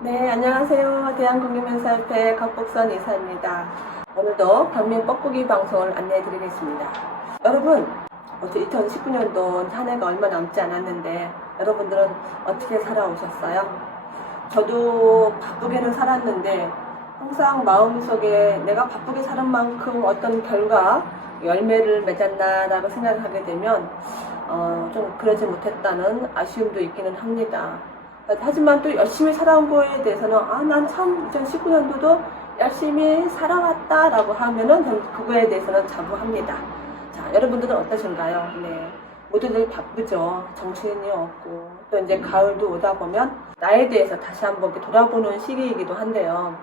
네, 안녕하세요. 대한국민면사협회 각복선 이사입니다. 오늘도 경민 뻐꾸기 방송을 안내해 드리겠습니다. 여러분, 어제 2019년도 한 해가 얼마 남지 않았는데 여러분들은 어떻게 살아오셨어요? 저도 바쁘게는 살았는데 항상 마음속에 내가 바쁘게 사는 만큼 어떤 결과, 열매를 맺었나라고 생각하게 되면 어, 좀 그러지 못했다는 아쉬움도 있기는 합니다. 하지만 또 열심히 살아온 거에 대해서는 아 난 참 2019년도도 열심히 살아왔다라고 하면은 그거에 대해서는 자부합니다. 자 여러분들은 어떠신가요? 네 모두들 바쁘죠. 정신이 없고 또 이제 가을도 오다 보면 나에 대해서 다시 한번 돌아보는 시기이기도 한데요.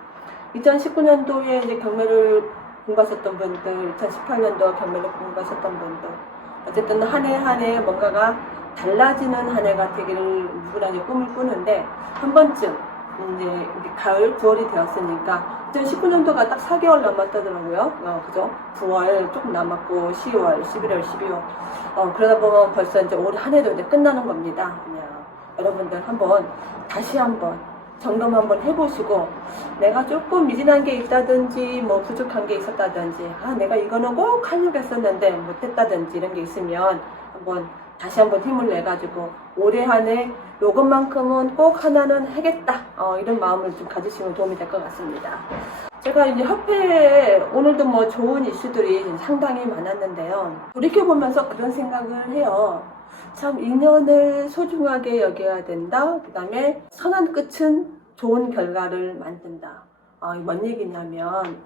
2019년도에 이제 경매를 공부하셨던 분들, 2018년도 경매를 공부하셨던 분들 어쨌든 한 해 한 해 뭔가가 달라지는 한 해가 되기를 누구나 이제 꿈을 꾸는데 한 번쯤 이제 가을 9월이 되었으니까 2019년도가 딱 4개월 남았다더라고요. 어, 그죠? 9월 조금 남았고 10월, 11월, 12월 어, 그러다 보면 벌써 이제 올 한 해도 이제 끝나는 겁니다. 그냥 여러분들 한번 다시 한번 점검 한번 해보시고 내가 조금 미진한 게 있다든지 뭐 부족한 게 있었다든지 아 내가 이거는 꼭 하려고 했었는데 못했다든지 이런 게 있으면 한번 다시 한번 힘을 내 가지고 올해 한 해 요것만큼은 꼭 하나는 하겠다 어, 이런 마음을 좀 가지시면 도움이 될 것 같습니다. 제가 이제 협회에 오늘도 뭐 좋은 이슈들이 상당히 많았는데요. 돌이켜 보면서 그런 생각을 해요. 참 인연을 소중하게 여겨야 된다. 그 다음에 선한 끝은 좋은 결과를 만든다. 어, 이뭔 얘기냐면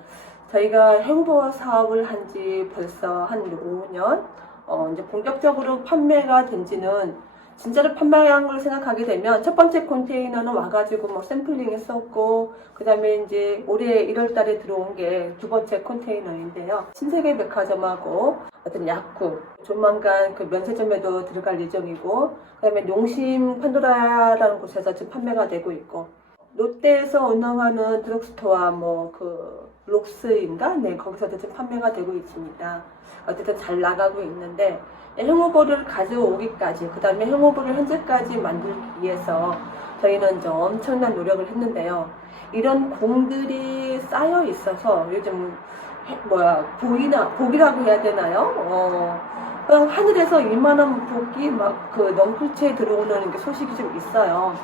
저희가 행보 사업을 한 지 벌써 한 5년 어, 이제 본격적으로 판매가 된 지는 진짜로 판매한 걸 생각하게 되면 첫 번째 컨테이너는 와가지고 뭐 샘플링 했었고 그 다음에 이제 올해 1월 달에 들어온 게 두 번째 컨테이너인데요. 신세계 백화점하고 어떤 약국 조만간 그 면세점에도 들어갈 예정이고 그 다음에 용심 판도라라는 곳에서 지금 판매가 되고 있고 롯데에서 운영하는 드럭스토어 뭐그 록스인가? 네 거기서도 지금 판매가 되고 있습니다. 어쨌든 잘 나가고 있는데 행오보를 가져오기까지 그 다음에 행오보를 현재까지 만들기 위해서 저희는 좀 엄청난 노력을 했는데요. 이런 공들이 쌓여 있어서 요즘 해- 뭐야 복이나 복이라고 해야 되나요? 어, 하늘에서 이만한 복이 막 그 넝쿨체에 들어오는 게 소식이 좀 있어요.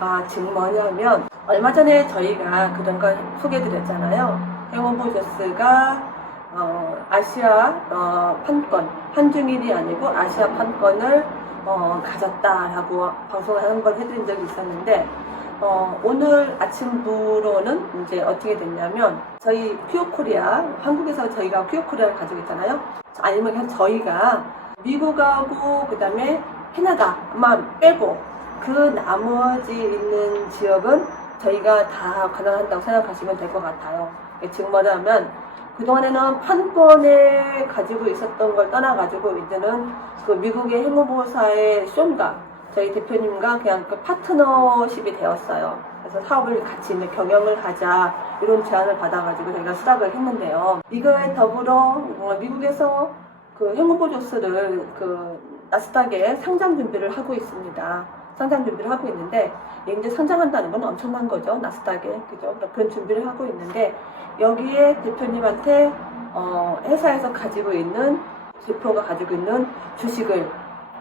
아 지금 뭐냐면 얼마 전에 저희가 그런 걸 소개드렸잖아요. 행운보저스가 어, 아시아 어, 판권 한중일이 아니고 아시아 판권을 어, 가졌다라고 방송을 한번 해드린 적이 있었는데 어, 오늘 아침부로는 이제 어떻게 됐냐면 저희 큐어코리아 한국에서 저희가 큐어코리아를 가지고 있잖아요. 아니면 그냥 저희가 미국하고 그 다음에 캐나다만 빼고 그 나머지 있는 지역은 저희가 다 가능한다고 생각하시면 될 것 같아요. 지금 말하면 그동안에는 판권에 가지고 있었던 걸 떠나가지고 이제는 그 미국의 행보사의 쇼가 저희 대표님과 그냥 그 파트너십이 되었어요. 그래서 사업을 같이 이제 경영을 하자 이런 제안을 받아가지고 저희가 수락을 했는데요. 이거에 더불어 어, 미국에서 그 행보조스를 그 나스닥에 상장 준비를 하고 있습니다. 상장 준비를 하고 있는데 이제 상장한다는 건 엄청난 거죠. 나스닥에. 그죠? 그런 준비를 하고 있는데 여기에 대표님한테 어, 회사에서 가지고 있는 대표가 가지고 있는 주식을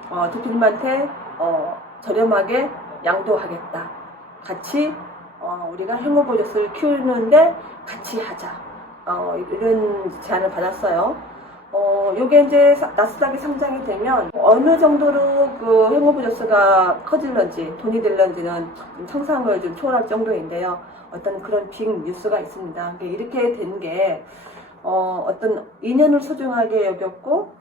어, 대표님한테 어, 저렴하게 양도하겠다. 같이 어, 우리가 행보보조스를 키우는데 같이 하자. 어, 이런 제안을 받았어요. 어, 요게 이제 사- 나스닥에 상장이 되면 어느 정도로 그 행보부저스가 커질런지 돈이 될런지는 좀 상상을 좀 초월할 정도인데요. 어떤 그런 빅 뉴스가 있습니다. 이게 이렇게 된 게 어, 어떤 인연을 소중하게 여겼고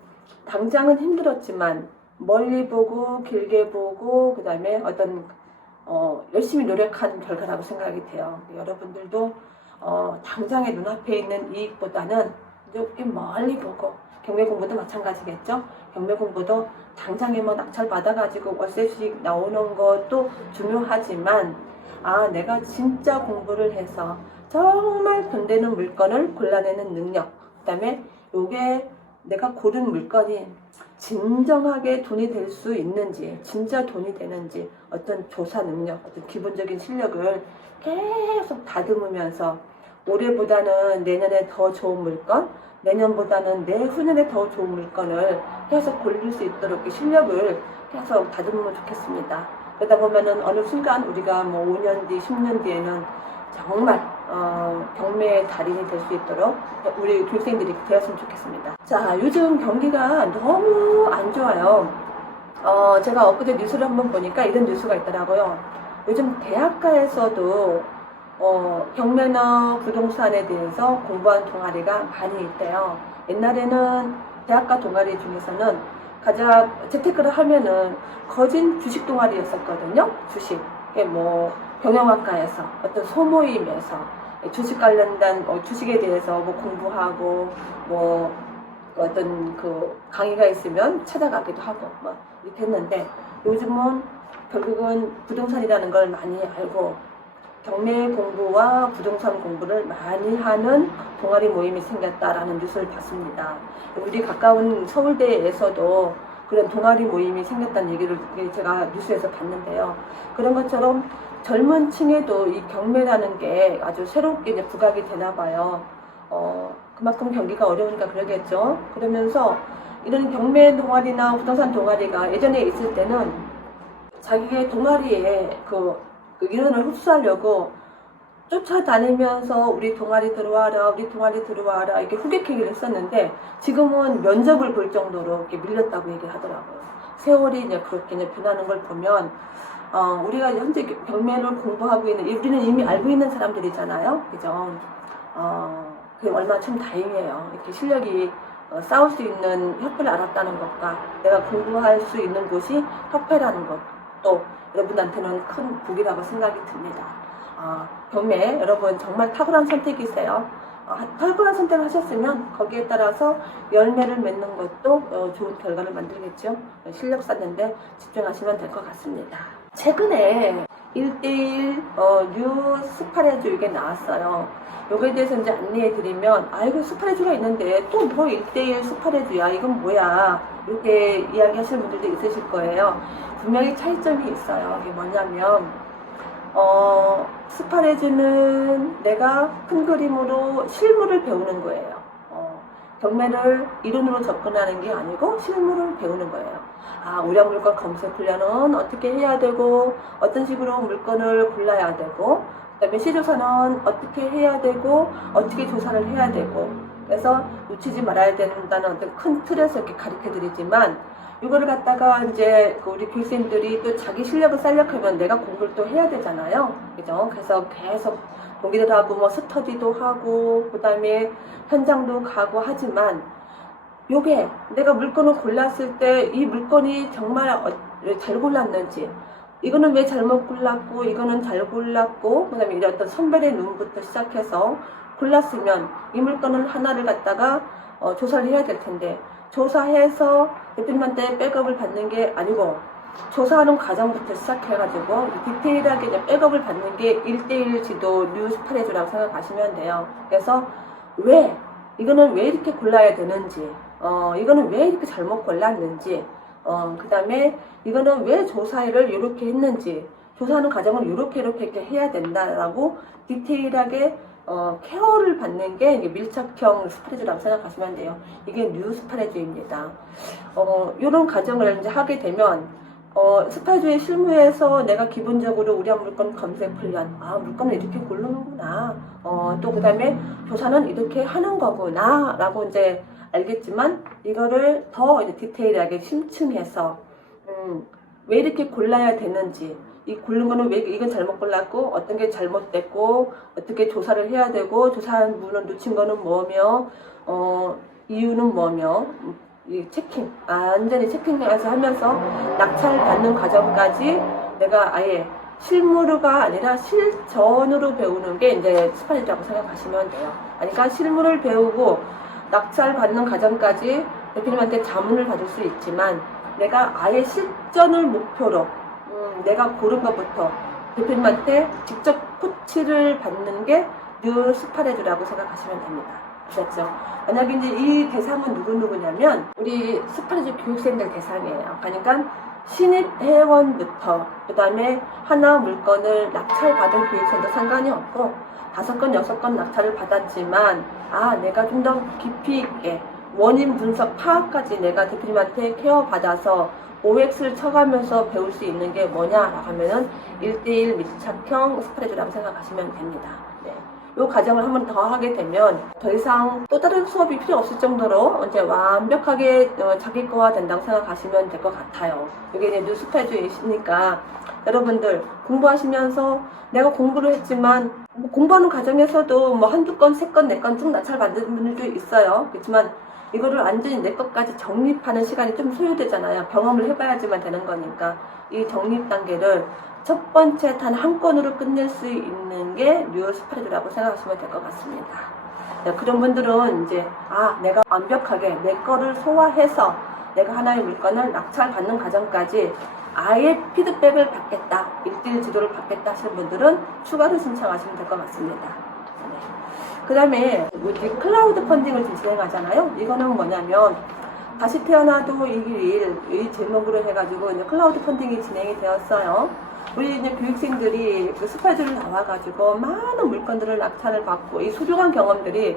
당장은 힘들었지만 멀리 보고 길게 보고 그 다음에 어떤 어, 열심히 노력한 결과라고 생각이 돼요. 여러분들도 어, 당장의 눈앞에 있는 이익보다는 이렇게 멀리 보고 경매 공부도 마찬가지겠죠. 경매 공부도 당장에 뭐 낙찰 받아가지고 월세 수익 나오는 것도 중요하지만 아 내가 진짜 공부를 해서 정말 돈 되는 물건을 골라내는 능력 그다음에 요게 내가 고른 물건이 진정하게 돈이 될 수 있는지, 진짜 돈이 되는지, 어떤 조사 능력, 어떤 기본적인 실력을 계속 다듬으면서 올해보다는 내년에 더 좋은 물건, 내년보다는 내후년에 더 좋은 물건을 계속 고를 수 있도록 이 실력을 계속 다듬으면 좋겠습니다. 그러다 보면은 어느 순간 우리가 뭐 5년 뒤, 10년 뒤에는 정말 어, 경매의 달인이 될 수 있도록 우리 교육생들이 되었으면 좋겠습니다. 자, 요즘 경기가 너무 안 좋아요. 어, 제가 엊그제 뉴스를 한번 보니까 이런 뉴스가 있더라고요. 요즘 대학가에서도 어, 경매나 부동산에 대해서 공부한 동아리가 많이 있대요. 옛날에는 대학가 동아리 중에서는 가장 재테크를 하면은 거진 주식 동아리였었거든요. 주식. 이게 뭐 경영학과에서 어떤 소모임에서 주식 관련된 어, 주식에 대해서 뭐 공부하고 뭐 어떤 그 강의가 있으면 찾아가기도 하고 막 이렇게 했는데 요즘은 결국은 부동산이라는 걸 많이 알고 경매 공부와 부동산 공부를 많이 하는 동아리 모임이 생겼다라는 뉴스를 봤습니다. 우리 가까운 서울대에서도 그런 동아리 모임이 생겼다는 얘기를 제가 뉴스에서 봤는데요. 그런 것처럼 젊은 층에도 이 경매라는 게 아주 새롭게 부각이 되나 봐요. 어, 그만큼 경기가 어려우니까 그러겠죠. 그러면서 이런 경매 동아리나 부동산 동아리가 예전에 있을 때는 자기의 동아리에 그, 그 인원을 흡수하려고 쫓아다니면서 우리 동아리 들어와라, 우리 동아리 들어와라 이렇게 후객행위를 했었는데 지금은 면접을 볼 정도로 이렇게 밀렸다고 얘기를 하더라고요. 세월이 이제 그렇게 이제 변하는 걸 보면 어, 우리가 현재 경매를 공부하고 있는 우리는 이미 알고 있는 사람들이잖아요, 그죠? 어, 그게 얼마나 참 다행이에요. 이렇게 실력이 어, 싸울 수 있는 협회를 알았다는 것과 내가 공부할 수 있는 곳이 협회라는 것 도 여러분한테는 큰 복이라고 생각이 듭니다. 어, 경매 여러분 정말 탁월한 선택이세요. 어, 탁월한 선택을 하셨으면 거기에 따라서 열매를 맺는 것도 어, 좋은 결과를 만들겠죠. 어, 실력 쌓는데 집중하시면 될 것 같습니다. 최근에 1대1 어, 뉴 스파레주 이게 나왔어요. 요거에 대해서 이제 안내해 드리면 아이고 스파레주가 있는데 또 뭐 1대1 스파레주야 이건 뭐야 이렇게 이야기 하시는 분들도 있으실 거예요. 분명히 차이점이 있어요. 이게 뭐냐면 어, 스파레주는 내가 큰 그림으로 실물을 배우는 거예요. 어, 경매를 이론으로 접근하는 게 아니고 실물을 배우는 거예요. 아, 우량 물건 검색 훈련은 어떻게 해야 되고, 어떤 식으로 물건을 골라야 되고, 그 다음에 시조사는 어떻게 해야 되고, 어떻게 조사를 해야 되고, 그래서 놓치지 말아야 된다는 어떤 큰 틀에서 이렇게 가르쳐 드리지만, 이거를 갖다가 이제 그 우리 교수님들이 또 자기 실력을 쌓려면 내가 공부를 또 해야 되잖아요. 그죠? 그래서 계속 동기들 하고 뭐 스터디도 하고, 그 다음에 현장도 가고 하지만, 요게 내가 물건을 골랐을 때 이 물건이 정말 어- 잘 골랐는지, 이거는 왜 잘못 골랐고, 이거는 잘 골랐고, 그 다음에 이런 어떤 선별의 눈부터 시작해서 골랐으면 이 물건을 하나를 갖다가 어, 조사를 해야 될 텐데, 조사해서 대표님한테 백업을 받는 게 아니고 조사하는 과정부터 시작해가지고 디테일하게 이제 백업을 받는 게 1대1 지도 뉴스 파레주라고 생각하시면 돼요. 그래서 왜 이거는 왜 이렇게 골라야 되는지 어 이거는 왜 이렇게 잘못 골랐는지 어 그 다음에 이거는 왜 조사를 이렇게 했는지 조사하는 과정을 이렇게 이렇게 해야 된다라고 디테일하게 어, 케어를 받는 게 밀착형 스프레드라고 생각하시면 돼요. 이게 뉴 스프레드입니다. 어, 이런 과정을 이제 하게 되면 어, 스파주의 실무에서 내가 기본적으로 우량 물건 검색 훈련, 아, 물건을 이렇게 고르는구나. 어, 또 그 다음에 조사는 이렇게 하는 거구나. 라고 이제 알겠지만, 이거를 더 이제 디테일하게 심층해서, 음, 왜 이렇게 골라야 되는지, 이 고른 거는 왜 이건 잘못 골랐고, 어떤 게 잘못됐고, 어떻게 조사를 해야 되고, 조사한 부분은 놓친 거는 뭐며, 어, 이유는 뭐며, 이 체킹, 완전히 체킹해서 하면서 낙찰 받는 과정까지 내가 아예 실무가 아니라 실전으로 배우는 게 이제 스파리라고 생각하시면 돼요. 그러니까 실무를 배우고 낙찰 받는 과정까지 대표님한테 자문을 받을 수 있지만 내가 아예 실전을 목표로 음, 내가 고른 것부터 대표님한테 직접 코치를 받는 게뉴 스파레드라고 생각하시면 됩니다. 아셨죠? 만약에 이제 이 대상은 누구누구냐면 우리 스파르지 교육생들 대상이에요. 그러니까 신입 회원부터 그 다음에 하나 물건을 낙찰받은 교육생도 상관이 없고 다섯 건 여섯 건 낙찰을 받았지만 아 내가 좀 더 깊이 있게 원인 분석 파악까지 내가 대표님한테 케어 받아서 OX를 쳐가면서 배울 수 있는 게 뭐냐라고 하면은 1대1 밀착형 스프레드라고 생각하시면 됩니다. 네. 이 과정을 한 번 더 하게 되면 더 이상 또 다른 수업이 필요 없을 정도로 이제 완벽하게 어, 자기 거화 된다고 생각하시면 될 것 같아요. 이게 이제 있으니까 여러분들 공부하시면서 내가 공부를 했지만 뭐 공부하는 과정에서도 뭐 한두 건, 세 건, 네 건쭉 낙찰 받는 분들도 있어요. 그렇지만 이거를 완전히 내 것까지 정립하는 시간이 좀 소요되잖아요. 경험을 해봐야지만 되는 거니까 이 정립 단계를 첫 번째 단 한 건으로 끝낼 수 있는 게 뉴어 스프레드라고 생각하시면 될 것 같습니다. 네, 그런 분들은 이제 아 내가 완벽하게 내 거를 소화해서 내가 하나의 물건을 낙찰 받는 과정까지 아예 피드백을 받겠다, 일대일 지도를 받겠다 하시는 분들은 추가로 신청하시면 될 것 같습니다. 그 다음에 우리 클라우드 펀딩을 지금 진행하잖아요. 이거는 뭐냐면 다시 태어나도 이길 이 제목으로 해가지고 이제 클라우드 펀딩이 진행이 되었어요. 우리 이제 교육생들이 그 스파이즈를 나와가지고 많은 물건들을 낙찰을 받고 이 소중한 경험들이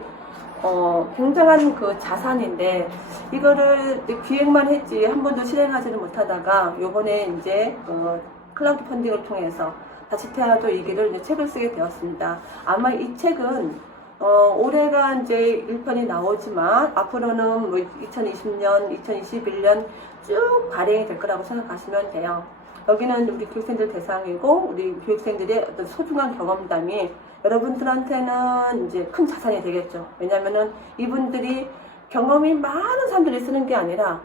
어, 굉장한 그 자산인데 이거를 기획만 했지 한 번도 실행하지를 못하다가 요번에 이제 어, 클라우드 펀딩을 통해서 다시 태어나도 이 길을 이제 책을 쓰게 되었습니다. 아마 이 책은 어, 올해가 이제 1편이 나오지만 앞으로는 뭐 2020년, 2021년 쭉 발행이 될 거라고 생각하시면 돼요. 여기는 우리 교육생들 대상이고 우리 교육생들의 어떤 소중한 경험담이 여러분들한테는 이제 큰 자산이 되겠죠. 왜냐면은 이분들이 경험이 많은 사람들이 쓰는 게 아니라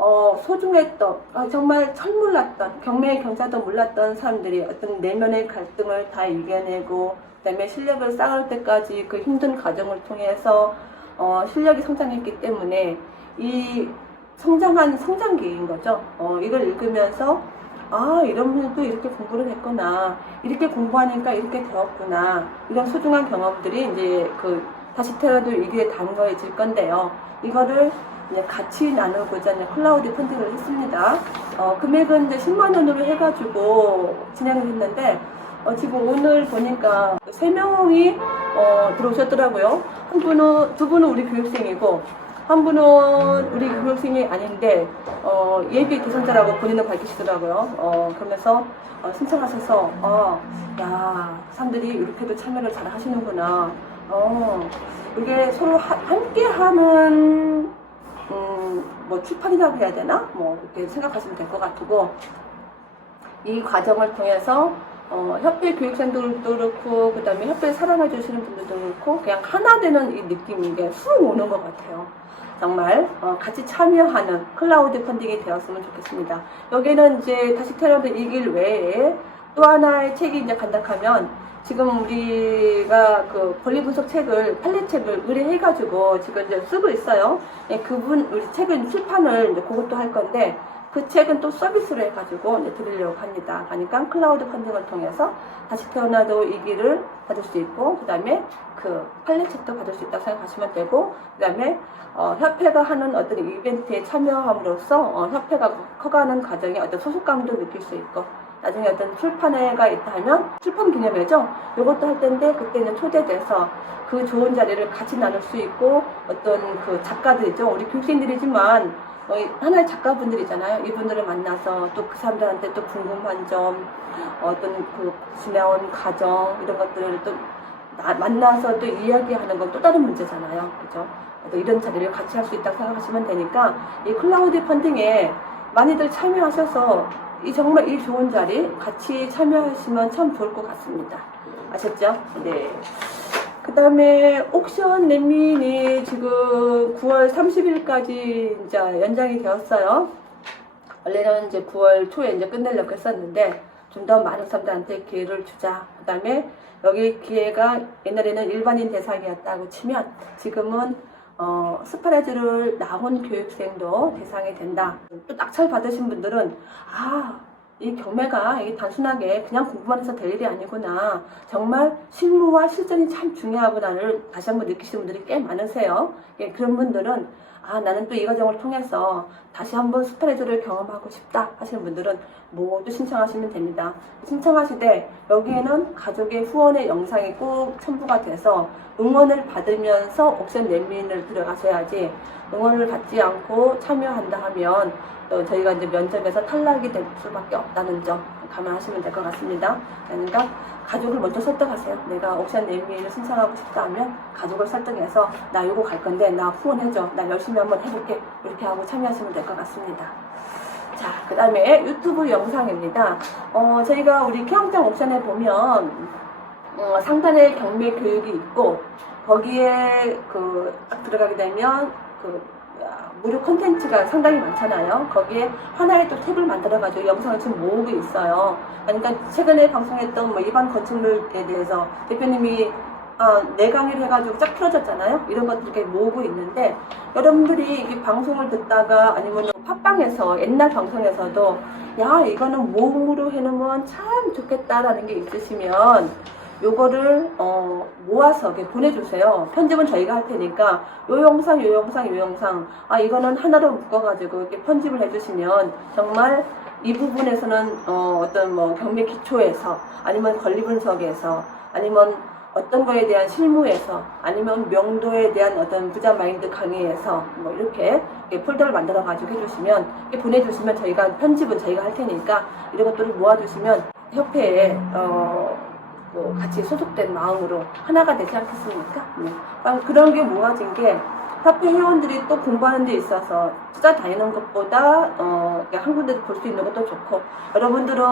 어, 소중했던, 아, 정말 철몰랐던, 경매의 경사도 몰랐던 사람들이 어떤 내면의 갈등을 다 이겨내고, 그 다음에 실력을 쌓을 때까지 그 힘든 과정을 통해서, 어, 실력이 성장했기 때문에, 이 성장한 성장기인 거죠. 어, 이걸 읽으면서, 아, 이런 분도 이렇게 공부를 했구나. 이렇게 공부하니까 이렇게 되었구나. 이런 소중한 경험들이 이제 그, 다시 태어나도 이게 단거해질 건데요. 이거를 이제 같이 나누고자 이제 클라우드 펀딩을 했습니다. 어, 금액은 이제 10만 원으로 해가지고 진행을 했는데 어, 지금 오늘 보니까 세 명이 어, 들어오셨더라고요. 한 분은 두 분은 우리 교육생이고 한 분은 우리 교육생이 아닌데 어, 예비 대상자라고 본인은 밝히시더라고요. 어, 그러면서 어, 신청하셔서 어, 야 사람들이 이렇게도 참여를 잘 하시는구나. 어, 이게 서로 하- 함께하는 음, 뭐 출판이라고 해야 되나? 뭐 이렇게 생각하시면 될 것 같고 이 과정을 통해서 어, 협회 교육생들도 그렇고 그 다음에 협회 사랑해 주시는 분들도 그렇고 그냥 하나 되는 이 느낌이 이게 훅 오는 것 같아요. 정말 어, 같이 참여하는 클라우드 펀딩이 되었으면 좋겠습니다. 여기는 이제 다시 태어나도 이길 외에 또 하나의 책이 이제 간다하면 지금 우리가 그 권리 분석 책을 판례 책을 의뢰해가지고 지금 이제 쓰고 있어요. 예, 그분 우리 책은 출판을 이제 그것도 할 건데 그 책은 또 서비스로 해가지고 이제 드리려고 합니다. 그러니까 클라우드 펀딩을 통해서 다시 태어나도 이 길을 받을 수 있고 그다음에 그 판례 책도 받을 수 있다고 생각하시면 되고 그다음에 어, 협회가 하는 어떤 이벤트에 참여함으로써 어, 협회가 커가는 과정에 어떤 소속감도 느낄 수 있고 나중에 어떤 출판회가 있다 하면 출판 기념회죠. 이것도 할 텐데 그때는 초대돼서 그 좋은 자리를 같이 나눌 수 있고 어떤 그 작가들이죠. 우리 교육생들이지만 하나의 작가분들이잖아요. 이분들을 만나서 또 그 사람들한테 또 궁금한 점, 어떤 그 지나온 과정 이런 것들을 또 나- 만나서 또 이야기하는 건 또 다른 문제잖아요. 그죠? 또 이런 자리를 같이 할 수 있다고 생각하시면 되니까 이 클라우드 펀딩에 많이들 참여하셔서 이 정말 이 좋은 자리 같이 참여하시면 참 좋을 것 같습니다. 아셨죠? 네. 그 다음에 옥션 랜민이 지금 9월 30일까지 이제 연장이 되었어요. 원래는 이제 9월 초에 이제 끝내려고 했었는데 좀 더 많은 사람들한테 기회를 주자. 그 다음에 여기 기회가 옛날에는 일반인 대상이었다고 치면 지금은 어, 스파레즈를 나온 교육생도 대상이 된다. 또 낙찰 받으신 분들은 아 이 경매가 이게 단순하게 그냥 공부만 해서 될 일이 아니구나. 정말 실무와 실전이 참 중요하구나를 다시 한번 느끼시는 분들이 꽤 많으세요. 예, 그런 분들은 아 나는 또 이 과정을 통해서 다시 한번 스트레스를 경험하고 싶다 하시는 분들은 모두 신청하시면 됩니다. 신청하시되 여기에는 가족의 후원의 영상이 꼭 첨부가 돼서 응원을 받으면서 옥션 연민을 들어가셔야지 응원을 받지 않고 참여한다 하면 또 저희가 이제 면접에서 탈락이 될 수밖에 없다는 점 감안하시면 될 것 같습니다. 그러니까 가족을 먼저 설득하세요. 내가 옥션 연민을 신청하고 싶다 하면 가족을 설득해서 나 이거 갈 건데 나 후원해줘. 나 열심히 한번 해볼게. 이렇게 하고 참여하시면 될 것 같습니다. 자, 그 다음에 유튜브 영상입니다. 어, 저희가 우리 케영장 옥션에 보면 어, 상단에 경매 교육이 있고 거기에 그딱 들어가게 되면 그 무료 콘텐츠가 상당히 많잖아요. 거기에 하나의 또 탭을 만들어가지고 영상을 지금 모으고 있어요. 그러니까 최근에 방송했던 뭐 일반 건축물에 대해서 대표님이 아, 네 강의를 해가지고 쫙 풀어졌잖아요. 이런 것들 이렇게 모으고 있는데 여러분들이 이 방송을 듣다가 아니면 팟빵에서 옛날 방송에서도 야 이거는 모음으로 해놓으면 참 좋겠다라는 게 있으시면 요거를 어, 모아서 보내주세요. 편집은 저희가 할 테니까 요 영상, 요 영상, 요 영상 아 이거는 하나로 묶어가지고 이렇게 편집을 해주시면 정말 이 부분에서는 어, 어떤 뭐 경매 기초에서 아니면 권리 분석에서 아니면 어떤 거에 대한 실무에서 아니면 명도에 대한 어떤 부자 마인드 강의에서 뭐 이렇게, 이렇게 폴더를 만들어 가지고 해주시면 보내주시면 저희가 편집은 저희가 할 테니까 이런 것들을 모아주시면 협회에 어, 뭐 같이 소속된 마음으로 하나가 되지 않겠습니까? 네. 아, 그런 게 모아진 게 협회 회원들이 또 공부하는 데 있어서 찾아다니는 것보다 어, 한 군데서 볼수 있는 것도 좋고 여러분들은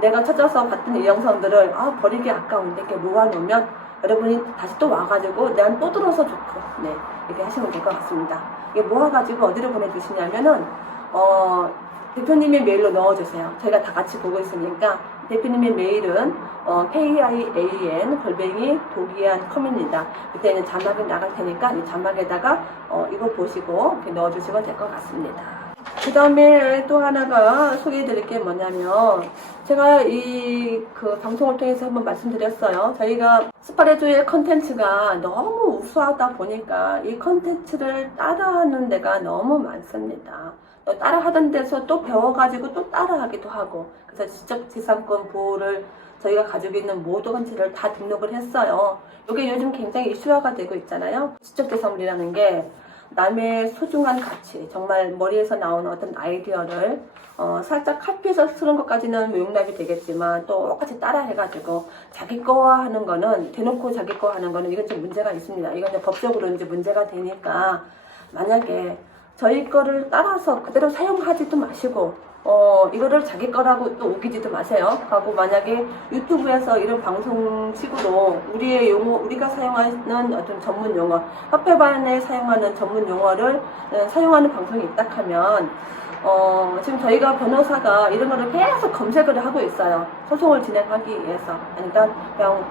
내가 찾아서 봤던 이 영상들을 아 버리기 아까운데 이렇게 모아놓으면 여러분이 다시 또 와가지고 난 또 들어서 좋고 네 이렇게 하시면 될 것 같습니다. 이게 모아가지고 어디로 보내주시냐면은 어 대표님의 메일로 넣어주세요. 저희가 다 같이 보고 있으니까 대표님의 메일은 어, KIAN 골뱅이 도기한 컴입니다. 그때는 자막이 나갈 테니까 이 자막에다가 어, 이거 보시고 이렇게 넣어주시면 될 것 같습니다. 그 다음에 또 하나가 소개해 드릴 게 뭐냐면 제가 이 그 방송을 통해서 한번 말씀드렸어요. 저희가 스파레조의 컨텐츠가 너무 우수하다 보니까 이 컨텐츠를 따라하는 데가 너무 많습니다. 또 따라 하던 데서 또 배워가지고 또 따라하기도 하고 그래서 지적재산권 보호를 저희가 가지고 있는 모든 컨텐츠를 다 등록을 했어요. 이게 요즘 굉장히 이슈화가 되고 있잖아요. 지적재산물이라는 게 남의 소중한 가치, 정말 머리에서 나오는 어떤 아이디어를 어, 살짝 카피해서 쓰는 것까지는 뭐 용납이 되겠지만 또 똑같이 따라 해가지고 자기 거와 하는 거는 대놓고 자기 거 하는 거는 이건 좀 문제가 있습니다. 이건 법적으로 이제 문제가 되니까 만약에 저희 거를 따라서 그대로 사용하지도 마시고 어 이거를 자기 거라고 또 우기지도 마세요. 하고 만약에 유튜브에서 이런 방송식으로 우리의 용어 우리가 사용하는 어떤 전문 용어 협회반에 사용하는 전문 용어를 어, 사용하는 방송이 있다 하면 어 지금 저희가 변호사가 이런 거를 계속 검색을 하고 있어요. 소송을 진행하기 위해서. 그러니까 그냥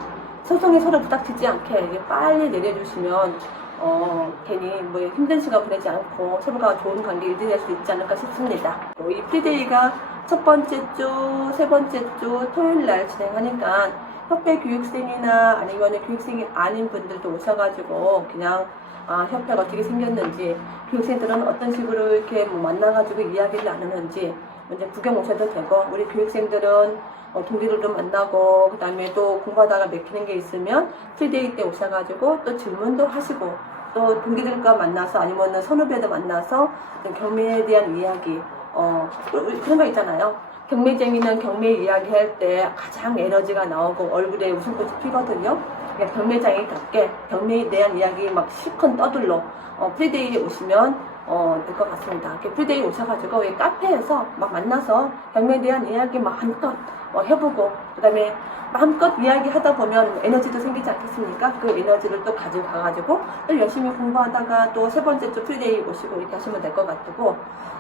소송이 서로 부닥치지 않게 빨리 내려주시면 어, 괜히 뭐 힘든 시간 보내지 않고 서로가 좋은 관계 유지할 수 있지 않을까 싶습니다. 또이 프리데이가 첫 번째 주, 세 번째 주 토요일 날 진행하니까 협회 교육생이나 아니면 교육생이 아닌 분들도 오셔가지고 그냥 아, 협회가 어떻게 생겼는지 교육생들은 어떤 식으로 이렇게 뭐 만나가지고 이야기를 나누는지 이제 구경 오셔도 되고 우리 교육생들은 어, 동기들도 만나고 그 다음에 또 공부하다가 맥히는 게 있으면 프리데이 때 오셔가지고 또 질문도 하시고 또 동기들과 만나서 아니면 선후배도 만나서 경매에 대한 이야기 어 우리 그런 거 있잖아요. 경매쟁이는 경매 이야기 할 때 가장 에너지가 나오고 얼굴에 웃음꽃이 피거든요. 그러니까 경매장이답게 경매에 대한 이야기 막 실컷 떠들러 어, 프리데이에 오시면 어, 될 것 같습니다. 프리데이 오셔가지고 이 카페에서 막 만나서 경매에 대한 이야기 마음껏 어, 해보고 그 다음에 마음껏 이야기 하다 보면 에너지도 생기지 않겠습니까? 그 에너지를 또 가지고 가가지고 또 열심히 공부하다가 또 세 번째 주 프리데이 오시고 이렇게 하시면 될 것 같고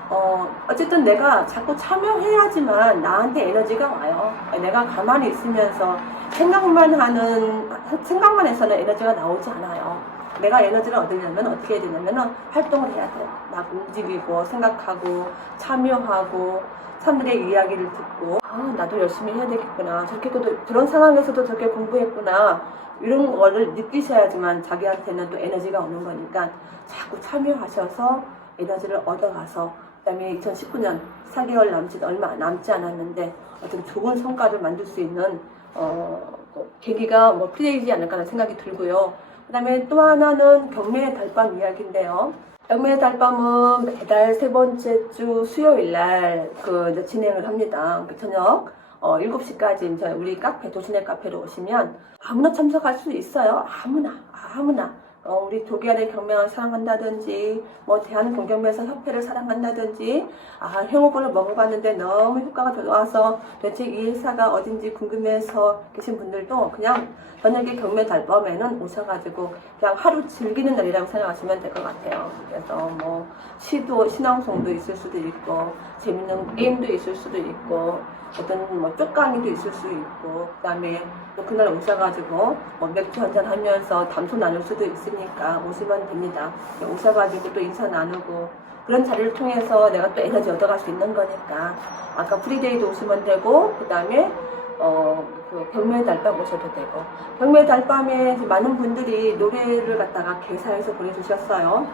어, 어쨌든 내가 자꾸 참여해야지만 나한테 에너지가 와요. 내가 가만히 있으면서 생각만 하는, 생각만 해서는 에너지가 나오지 않아요. 내가 에너지를 얻으려면 어떻게 해야 되냐면 활동을 해야 돼요. 막 움직이고 생각하고 참여하고 사람들의 이야기를 듣고 아 나도 열심히 해야 되겠구나 저렇게 또 그런 상황에서도 저렇게 공부했구나 이런 거를 느끼셔야지만 자기한테는 또 에너지가 오는 거니까 자꾸 참여하셔서 에너지를 얻어가서 그다음에 2019년 4개월 남짓 얼마 남지 않았는데 어떤 좋은 성과를 만들 수 있는 어, 그 계기가 뭐 필요하지 않을까라는 생각이 들고요. 그 다음에 또 하나는 경매의 달밤 이야기인데요. 경매의 달밤은 매달 세 번째 주 수요일 날그 진행을 합니다. 그 저녁 어, 7시까지 이제 우리 카페 도시내 카페로 오시면 아무나 참석할 수 있어요. 아무나 아무나 어, 우리 조기안의 경매를 사랑한다든지 뭐 대한 공경매사 협회를 사랑한다든지 아 행오볼을 먹어봤는데 너무 효과가 좋아서 대체 이 회사가 어딘지 궁금해서 계신 분들도 그냥 저녁에 경매 달밤에는 오셔가지고 그냥 하루 즐기는 날이라고 생각하시면 될 것 같아요. 그래서 뭐 시도 신앙송도 있을 수도 있고 재밌는 게임도 있을 수도 있고 어떤 뭐 쪽강이도 있을 수 있고 그다음에 또 그날 오셔가지고 뭐 맥주 한잔 하면서 담소 나눌 수도 있으니까 오시면 됩니다. 오셔가지고 또 인사 나누고 그런 자리를 통해서 내가 또 에너지 얻어갈 수 있는 거니까 아까 프리데이도 오시면 되고 그 다음에 어그 경매 달밤 오셔도 되고 경매 달밤에 많은 분들이 노래를 갖다가 개사해서 보내주셨어요.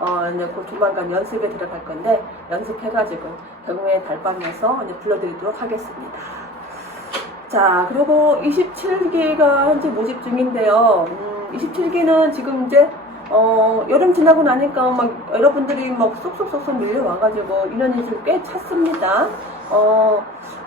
어 이제 곧 조만간 연습에 들어갈 건데 연습해가지고 경매 달밤에서 이제 불러드리도록 하겠습니다. 자, 그리고 27기가 현재 모집 중인데요. 음, 27기는 지금 이제 어, 여름 지나고 나니까 막 여러분들이 막 쏙쏙쏙쏙 밀려와가지고 인원이 좀 꽤 찼습니다. 어,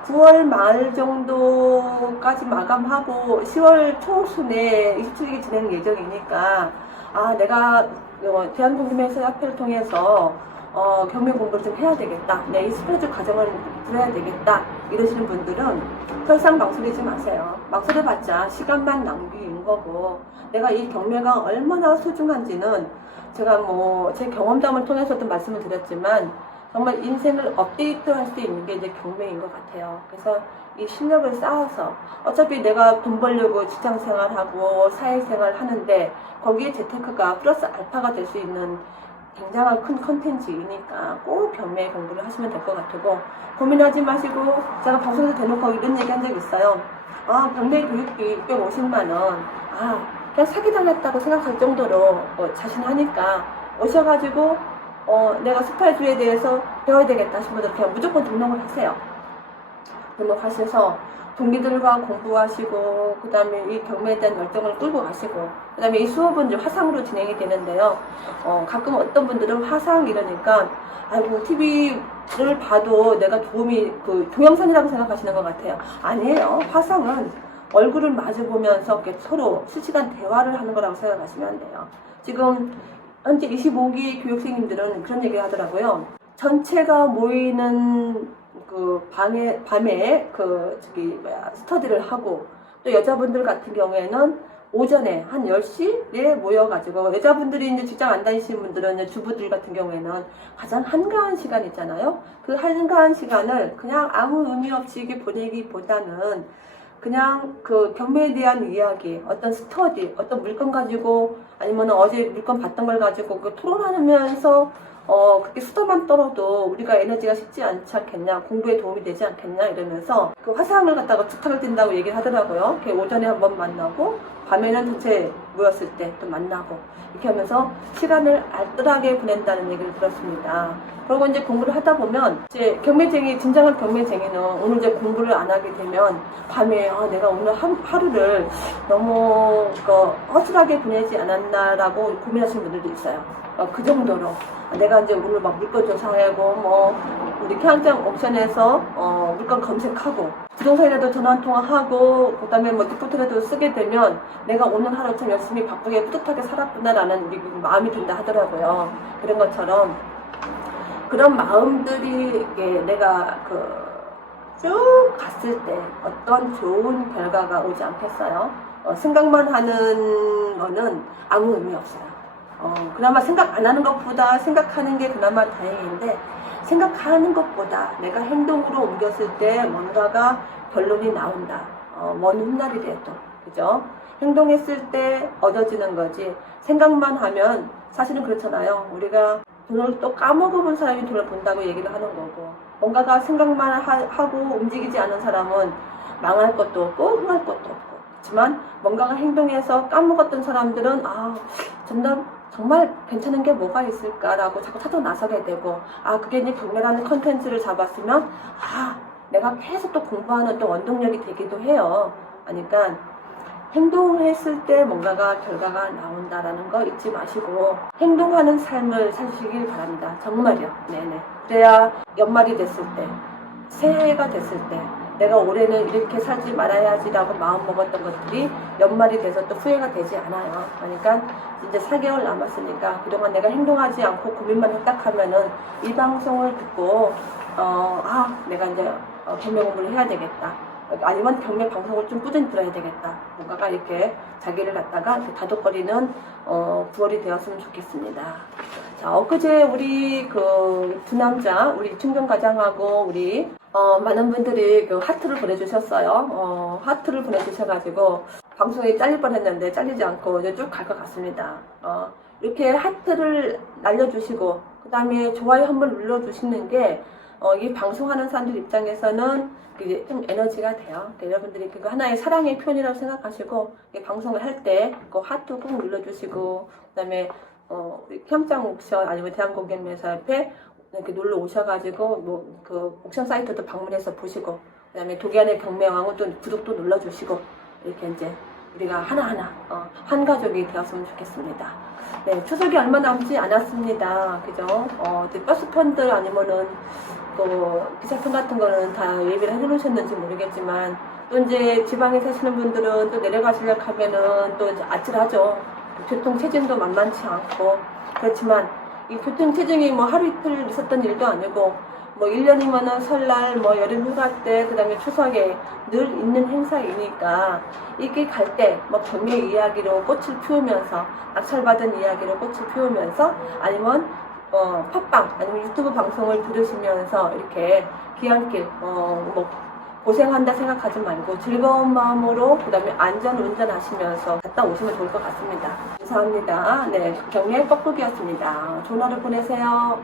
9월 말 정도까지 마감하고 10월 초순에 27기 진행 예정이니까 아, 내가 어, 대한국민회사 협회를 통해서 어, 경매 공부를 좀 해야 되겠다. 내 이 스프레드 과정을 들어야 되겠다. 이러시는 분들은 설상 망설이지 마세요. 망설여봤자 시간만 낭비인 거고 내가 이 경매가 얼마나 소중한지는 제가 뭐 제 경험담을 통해서도 말씀을 드렸지만 정말 인생을 업데이트할 수 있는 게 이제 경매인 것 같아요. 그래서 이 실력을 쌓아서 어차피 내가 돈 벌려고 직장 생활하고 사회 생활 하는데 거기에 재테크가 플러스 알파가 될 수 있는 굉장한 큰 컨텐츠이니까 꼭 경매 공부를 하시면 될 것 같고 고민하지 마시고 제가 방송에서 대놓고 이런 얘기 한 적 있어요. 아 경매 교육비 650만 원. 아 그냥 사기 당했다고 생각할 정도로 어, 자신하니까 오셔가지고 어, 내가 스파이주에 대해서 배워야 되겠다 분들 그냥 무조건 등록을 하세요. 등록하셔서 동기들과 공부하시고 그 다음에 이 경매에 대한 열정을 끌고 가시고 그 다음에 이 수업은 이제 화상으로 진행이 되는데요. 어, 가끔 어떤 분들은 화상 이러니까 아이고 TV를 봐도 내가 도움이 그 동영상이라고 생각하시는 것 같아요. 아니에요. 화상은 얼굴을 마주 보면서 이렇게 서로 실시간 대화를 하는 거라고 생각하시면 돼요. 지금 현재 25기 교육생님들은 그런 얘기 하더라고요. 전체가 모이는 그 밤에 밤에 그 저기 뭐야 스터디를 하고 또 여자분들 같은 경우에는 오전에 한 10시에 모여가지고 여자분들이 이제 직장 안 다니시는 분들은 주부들 같은 경우에는 가장 한가한 시간 있잖아요. 그 한가한 시간을 그냥 아무 의미 없이 이렇게 보내기보다는 그냥 그 경매에 대한 이야기, 어떤 스터디, 어떤 물건 가지고 아니면 어제 물건 봤던 걸 가지고 그 토론하면서 어 그렇게 수다만 떨어도 우리가 에너지가 식지 않지 않겠냐, 공부에 도움이 되지 않겠냐 이러면서 그 화상을 갖다가 두탁을 띈다고 얘기를 하더라고요. 오전에 한번 만나고 밤에는 전체 모였을 때 또 만나고 이렇게 하면서 시간을 알뜰하게 보낸다는 얘기를 들었습니다. 그리고 이제 공부를 하다 보면 이제 경매쟁이 진정한 경매쟁이는 오늘 이제 공부를 안 하게 되면 밤에 아, 내가 오늘 한, 하루를 너무 그 허술하게 보내지 않았나라고 고민하시는 분들도 있어요. 어, 그 정도로 내가 이제 오늘 막 물건 조사하고 뭐 우리 캐항장 옥션에서 어, 물건 검색하고 부동산이라도 전화 한 통화 하고 그다음에 뭐 리포트라도 쓰게 되면 내가 오늘 하루 참 열심히 바쁘게 뿌듯하게 살았구나라는 이 마음이 든다 하더라고요. 그런 것처럼 그런 마음들이 내가 그 쭉 갔을 때 어떤 좋은 결과가 오지 않겠어요? 어, 생각만 하는 거는 아무 의미 없어요. 어, 그나마 생각 안 하는 것보다 생각하는 게 그나마 다행인데 생각하는 것보다 내가 행동으로 옮겼을 때 뭔가가 결론이 나온다. 어, 먼 훗날이라도 그죠? 행동했을 때 얻어지는 거지. 생각만 하면 사실은 그렇잖아요. 우리가 돈을 또 까먹어본 사람이 돈을 본다고 얘기를 하는 거고 뭔가가 생각만 하, 고 움직이지 않은 사람은 망할 것도 없고 흥할 것도 없고 그렇지만 뭔가가 행동해서 까먹었던 사람들은 아 정말 정말 괜찮은 게 뭐가 있을까라고 자꾸 찾아 나서게 되고 아 그게 이제 경매라는 컨텐츠를 잡았으면 아 내가 계속 또 공부하는 또 원동력이 되기도 해요. 그러니까 행동했을 때 뭔가가 결과가 나온다라는 거 잊지 마시고 행동하는 삶을 사시길 바랍니다. 정말요. 네네. 그래야 연말이 됐을 때, 새해가 됐을 때, 내가 올해는 이렇게 살지 말아야지라고 마음 먹었던 것들이 연말이 돼서 또 후회가 되지 않아요. 그러니까 이제 4개월 남았으니까 그동안 내가 행동하지 않고 고민만 했다 하면은 이 방송을 듣고 어, 아, 내가 이제 어, 경매 공부를 해야 되겠다. 아니면 경매 방송을 좀 꾸준히 들어야 되겠다. 뭔가가 이렇게 자기를 갖다가 다독거리는 어, 9월이 되었으면 좋겠습니다. 자, 엊그제 우리 그 두 남자, 우리 충경 과장하고 우리 어, 많은 분들이 그 하트를 보내주셨어요. 어, 하트를 보내주셔가지고 방송이 잘릴 뻔했는데 잘리지 않고 이제 쭉 갈 것 같습니다. 어, 이렇게 하트를 날려주시고 그 다음에 좋아요 한 번 눌러주시는 게 어, 이 방송하는 사람들 입장에서는 그게 좀 에너지가 돼요. 그러니까 여러분들이 그거 하나의 사랑의 표현이라고 생각하시고 이 방송을 할 때 그 하트 꾹 눌러주시고 그다음에 어, 우리 평장 옥션 아니면 대한고객매사 협회 이렇게 놀러 오셔가지고 뭐 그 옥션 사이트도 방문해서 보시고 그다음에 독일의 경매왕은 또 구독도 눌러주시고 이렇게 이제 우리가 하나하나 어, 한 가족이 되었으면 좋겠습니다. 네, 추석이 얼마 남지 않았습니다. 그죠? 어, 이제 버스 펀드 아니면은 또 기차편 같은 거는 다 예비를 해놓으셨는지 모르겠지만 또 이제 지방에 사시는 분들은 또 내려가시려고 하면은 또 아찔하죠. 교통 체증도 만만치 않고 그렇지만 이 교통 체증이 뭐 하루 이틀 있었던 일도 아니고 뭐 1년이면은 설날 뭐 여름 휴가 때 그 다음에 추석에 늘 있는 행사이니까 이게 갈 때 뭐 경매 이야기로 꽃을 피우면서 낙찰받은 이야기로 꽃을 피우면서 아니면 어, 팟빵 아니면 유튜브 방송을 들으시면서 이렇게 귀향길 어, 뭐 고생한다 생각하지 말고 즐거운 마음으로 그다음에 안전 운전하시면서 갔다 오시면 좋을 것 같습니다. 감사합니다. 네, 경례 뻐꾸기였습니다. 하루 보내세요.